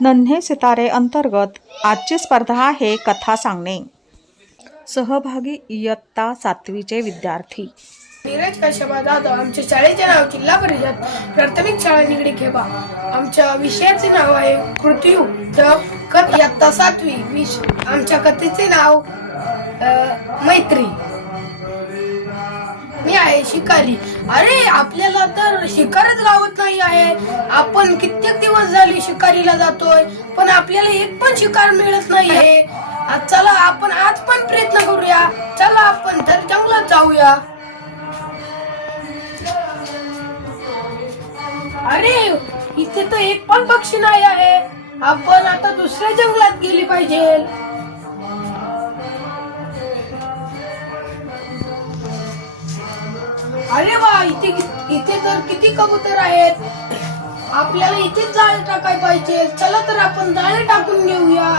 नन्हे सितारे अंतर्गत आजची स्पर्धा आहे कथा सांगणे. सहभागी इयत्ता सातवीचे विद्यार्थी. नीरज कश्यपा जाधव आमच्या शाळेचे नाव जिल्हा परिषद प्राथमिक शाळा निगडी खेबा. आमच्या विषयाचे नाव आहे कृतीयू द कथा. इयत्ता सातवी विष आमच्या कथेचे नाव मैत्री. आहे शिकारी. अरे आपल्याला तर शिकारच गावत नाही आहे. आपण कित्येक दिवस झाले शिकारीला जातोय पण आपल्याला एक पण शिकार मिळत नाही आहे. चला आपण आज पण प्रयत्न करूया. चला आपण तर जंगलात जाऊया. अरे इथे तर एक पण पक्षी नाही आहे. आपण आता दुसऱ्या जंगलात गेली पाहिजे. अरे वा इथे इथे तर किती कबूतर आहेत. आपल्याला इथेच जाळे टाकाय पाहिजे. चला तर आपण जाळे टाकून घेऊया.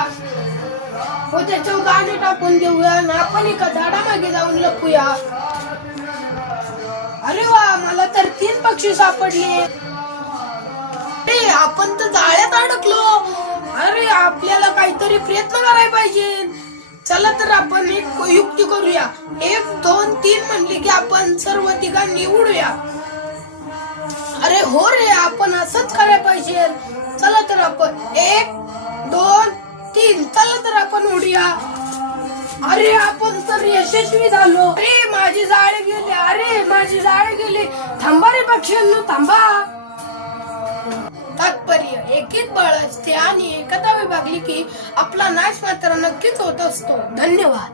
व त्याच्यावर गाणे टाकून देऊया आणि आपण एका झाडामागे जाऊन लपूया. अरे वा मला तर तीन पक्षी सापडले. ते आपण तर जाळ्यात अडकलो. अरे आपल्याला काहीतरी प्रयत्न करायला पाहिजे. चला तर आपण एक युक्ती करूया. एक दोन तीन म्हणले की आपण सर्व ठिकाणी उडूया. अरे हो रे आपण असंच करायला पाहिजे. चला तर आपण एक दोन तीन. चला तर आपण उडूया. अरे आपण तर यशस्वी झालो. अरे माझी जाळे गेले. अरे माझी जाळे गेली. थांबा रे पक्ष्यांनो थांबा. नक्कीच बळ असते आणि एकता विभागली की आपला नाश मात्र नक्कीच होत असतो. धन्यवाद.